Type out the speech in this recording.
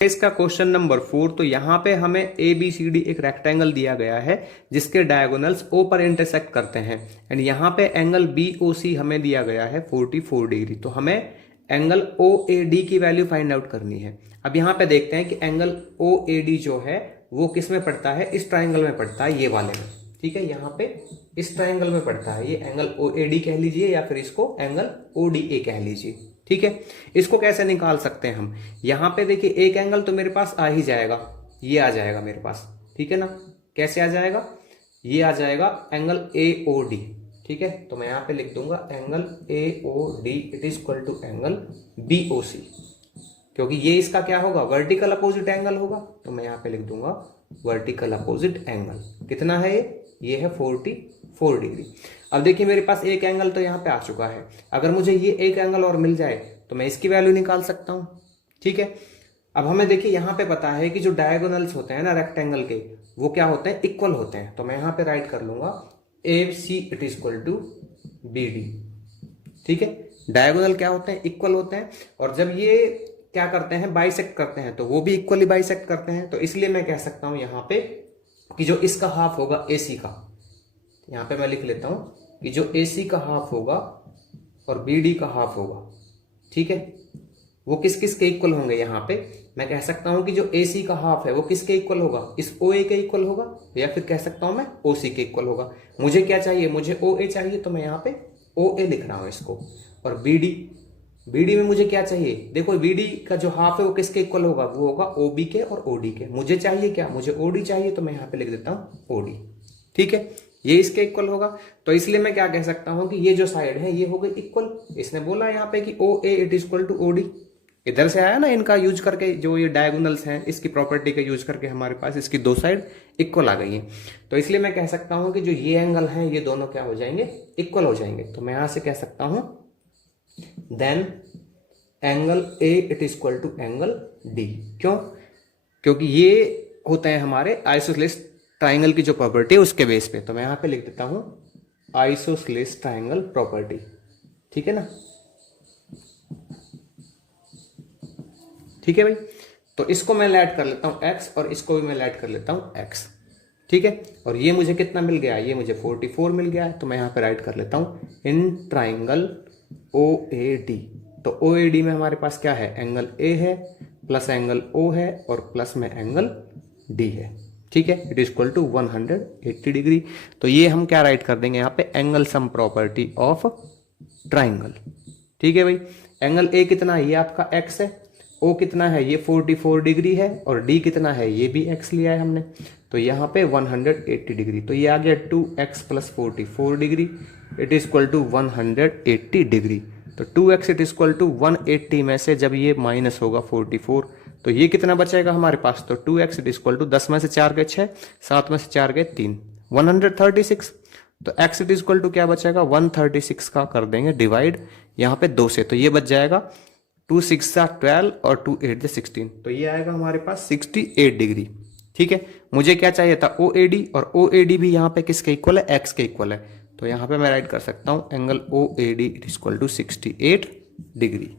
इसका question number 4। तो यहाँ पे हमें ए बी सी डी एक रेक्टेंगल दिया गया है जिसके डायगोनल्स ओ पर इंटरसेक्ट करते हैं एंड यहाँ पे एंगल बी ओ सी हमें दिया गया है 44 डिग्री। तो हमें एंगल ओ ए डी की वैल्यू फाइंड आउट करनी है। अब यहाँ पे देखते हैं कि एंगल ओ ए डी जो है वो किस में पड़ता है, इस ट्राइंगल में पड़ता है, ये वाले में। ठीक है, यहाँ पे इस ट्राइंगल में पड़ता है, ये एंगल ओ ए डी कह लीजिए या फिर इसको एंगल ओ डी ए कह लीजिए। ठीक है, इसको कैसे निकाल सकते हैं हम? यहां पे देखिए एक एंगल तो मेरे पास आ ही जाएगा, ये आ जाएगा मेरे पास। ठीक है ना, कैसे आ जाएगा? ये आ जाएगा एंगल ए ओ डी। ठीक है, तो मैं यहां पे लिख दूंगा angle A O D it is equal to angle B O C, क्योंकि ये इसका क्या होगा, वर्टिकल अपोजिट एंगल होगा। तो मैं यहां पे लिख दूंगा वर्टिकल अपोजिट एंगल। कितना है ये है 44 डिग्री। अब देखिए मेरे पास एक एंगल तो यहाँ पे आ चुका है, अगर मुझे ये एक एंगल और मिल जाए तो मैं इसकी वैल्यू निकाल सकता हूं। ठीक है, अब हमें देखिए यहाँ पे पता है कि जो डायगोनल्स होते हैं ना रेक्टेंगल के, वो क्या होते हैं, इक्वल होते हैं। तो मैं यहाँ पे राइट कर लूंगा A C it is equal to B D. ठीक है, डायगोनल क्या होते हैं, इक्वल होते हैं, और जब ये क्या करते हैं, बाइसेक्ट करते हैं, तो वो भी इक्वली बाइसेक्ट करते हैं। तो इसलिए मैं कह सकता हूं यहाँ पे कि जो इसका हाफ होगा ए सी का, यहां पे मैं लिख लेता हूं कि जो AC का हाफ होगा और BD का हाफ होगा, ठीक है, वो किस किस के इक्वल होंगे। यहां पे मैं कह सकता हूं कि जो AC का हाफ है वो किसके इक्वल होगा, इस OA के इक्वल होगा, या फिर कह सकता हूं मैं OC के इक्वल होगा। मुझे क्या चाहिए, मुझे OA चाहिए, तो मैं यहां पे OA लिख रहा हूं इसको। और BD में मुझे क्या चाहिए, देखो BD का जो हाफ है वो किसके इक्वल होगा, वो होगा OB के और OD के। मुझे चाहिए क्या, मुझे OD चाहिए, तो मैं यहां पे लिख देता हूं OD। ठीक है, ये इसके इक्वल होगा। तो इसलिए मैं क्या कह सकता हूं कि ये जो साइड है ये हो गई इक्वल। इसने बोला यहाँ पे कि O A it is equal to O D, इधर से आया ना, इनका यूज करके, जो ये डायगोनल्स हैं इसकी प्रॉपर्टी का यूज करके हमारे पास इसकी दो साइड इक्वल आ गई है। तो इसलिए मैं कह सकता हूं कि जो ये एंगल है ये दोनों क्या हो जाएंगे, इक्वल हो जाएंगे। तो मैं यहां से कह सकता हूं then angle A it is equal to angle D. क्यों? क्योंकि ये होते हैं हमारे आइसोसेलेस ट्राइंगल की जो प्रॉपर्टी है उसके बेस पे। तो मैं यहां पे लिख देता हूं आइसोसेलेस ट्राइंगल प्रॉपर्टी। ठीक है ना, ठीक है भाई। तो इसको मैं ऐड कर लेता हूं x, और इसको भी मैं ऐड कर लेता हूं x। ठीक है, और ये मुझे कितना मिल गया, ये मुझे 44 मिल गया है। तो मैं यहां पे राइट कर लेता हूं इन ट्राइंगल OAD। तो OAD में हमारे पास क्या है, एंगल A है प्लस एंगल O है और प्लस में एंगल D है। ठीक है, it is equal to 180 degree. तो ये हम क्या राइट कर देंगे यहाँ पे, angle sum property of triangle. ठीक है भाई, एंगल A कितना है, ये आपका x है, O कितना है, ये 44 डिग्री है, और D कितना है, ये भी x लिया है हमने। तो यहाँ पे 180 डिग्री। तो ये आ गया 2x plus 44 degree it is equal to 180 degree. तो 2x it is equal to 180 में से जब ये माइनस होगा 44, तो ये कितना बचेगा हमारे पास, तो 2x it is equal to 10 में से 4 गए 6, 7 में से 4 गए 3, 136। तो x it is equal to क्या बचेगा, 136 का कर देंगे डिवाइड यहाँ पे 2 से, तो ये बच जाएगा 2 6 12 और 2 8 16। तो ये आएगा हमारे पास 68 डिग्री। ठीक है, मुझे क्या चाहिए था, OAD, और OAD भी यहाँ पे किसके इक्वल है, x के इक्वल है। तो यहाँ पे मैं राइट कर सकता हूँ angle OAD it is equal to 68 degree.